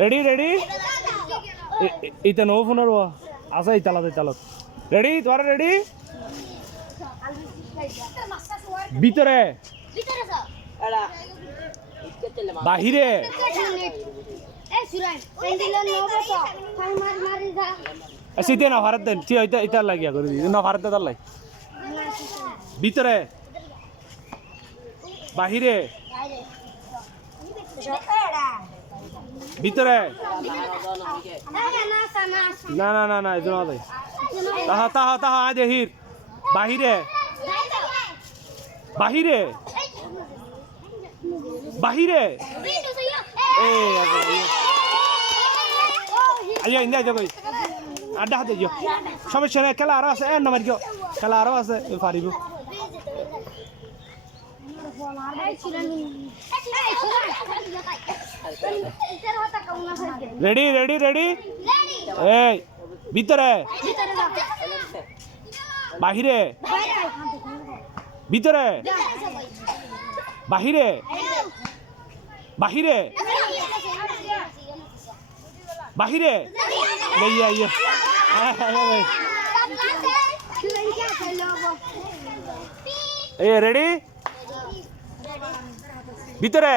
ready ready ইতে no ফোনের আছে ইতালত রেডি তোরা রেডি ভিতরে বাহিরে সিতে না ভারত দেন ঠিক ইতার লাগিয়া করে দিই না ভারত দার লাই ভিতরে বাহিরে ভিতরে না না না না এই জন্য তাহা তাহা তাহা দেহির বাহিরে বাহিরে বাহিরে আইয়া ইন্দা যাবো আড্ডা হাতে যাও সমস্যা নাই খেলা আরো আছে নামার গিয়ে খেলা আরো আছে পারিব রেডি রেডি রেডি এই ভিতরে বাহিরে ভিতরে বাহিরে বাহিরে বাহিরে লইয়া ইয়ে এই রেডি ভিতরে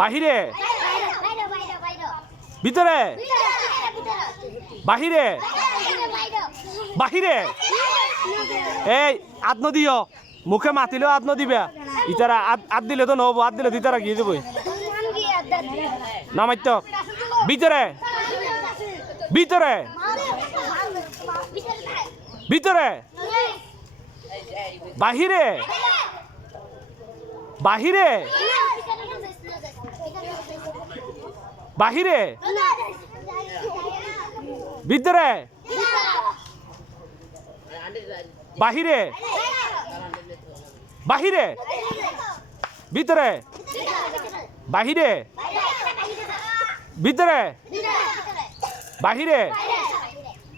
বাহিরে ভিতরে বাহিরে বাহিরে এই আত্ম দিও মুখে মাতিলেও আত্ম দিবে ইতারা আত দিলে তো নহব আত দিলে ইতারা গিয়ে দেবই নামাইত ভিতরে ভিতরে ভিতরে বাহিরে বাহিরে বাহিরে ভিতরে বাহিরে বাহিরে ভিতরে বাহিরে ভিতরে বাহিরে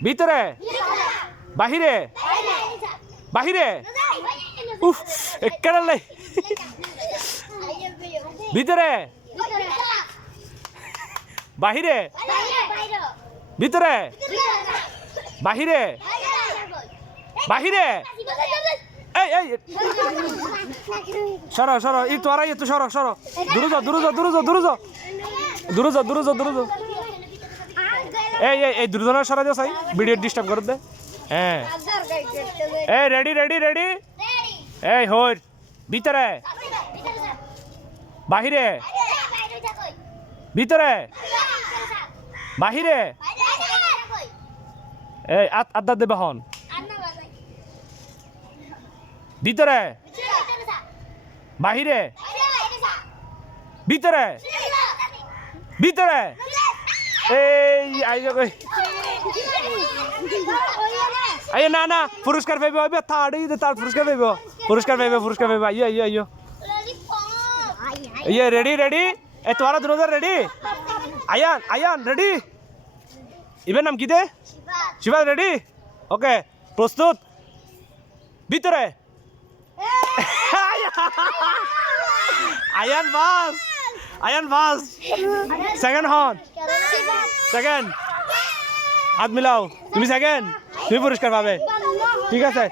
ভিতরে বাহিরে বাহিরে উফ একেবারে ভিতরে বাহিরে ভিতরে বাহিরে বাহিরে এই এই সরো সরো এই তোরা তো সরো সরো দূরে যাও দূরে যাও দূরে যাও দূরে যাও দূরে যাও দূরে যাও দূরে যাও এই এই এই দুর্জনের সরা যাও সাই ভিডিও ডিস্টার্ব করে দে হ্যাঁ এই রেডি রেডি রেডি এই হই ভিতরে বাহিরে ভিতরে বাহিরে এই আড্ডা দেবে হন ভিতরে বাহিরে ভিতরে ভিতরে এই আইজো কই আই না না পুরস্কার পাইবে হইবে তার পুরস্কার পাইবে পুরস্কার পাইবে আইয়ো আইয়ো আইয়ো ইয়ে রেডি রেডি এ তোরা দুজন রেডি আয়ান আয়ান রেডি ইভেন নাম কি দে শিবা রেডি ওকে প্রস্তুত ভিতরে আয়ান বাস সেকেন্ড হন সেকেন্ড হাত মিলাও তুমি সেকেন্ড তুমি পুরস্কার পাবে ঠিক আছে